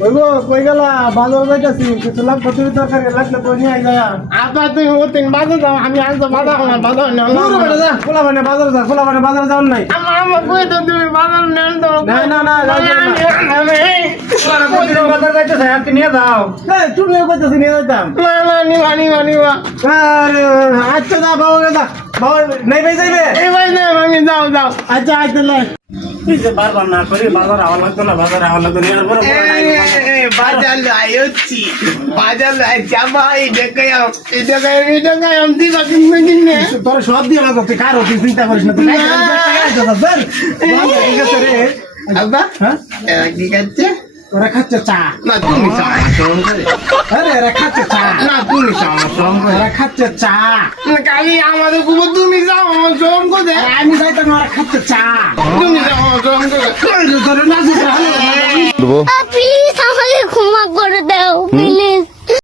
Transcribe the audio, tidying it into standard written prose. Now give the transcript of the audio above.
বলবো কই গেলা বাজার যাইতাছি কিছু লাগবে তুমি দরকার লাগলে কই নিয়ে আইগা আপা তুমি ওদিন বাজার যাও আমি আজ বাজার আমার বাজার নেও দূর বেটা যা খোলা মানে বাজার যা খোলা মানে বাজার যাও নাই আমার কই তো তুমি বাজার নেন তো না বাজার যাইতাছে আপনি নিয়ে যাও এই তুমিও কইতাছি নিয়ে যাইতাম নিবা আরে আচ্ছা যা বাবা যা বাবা নাই ভাই যাইবে এই ভাই না আমি যাও আচ্ছা আচ্ছা লাই তুই যে বারবার না করি বাজার আওয়া লাগতো না বাজার আওয়া লাগতো না এরপরে বাজার আইছি বাজার যাবা এই দেখাও দিবা কিনে তোর সব দিয়ে বাজার তুই কারো তুই চিন্তা করিস না তুই ঠিক আছে রে আব্বা হ্যাঁ কি খাচ্ছে ওরা খাচ্ছে চা না তুমি চা আরে এরা খাচ্ছে চা না তুমি চা ওরা খাচ্ছে চা কালি আমাদের কুমো তুমি যাও আমার জম করে আমি যাইতাম ওরা খাচ্ছে চা তুমি যাও আমার জম করে তোর না প্লিজ আমাকে ক্ষমা করে দাও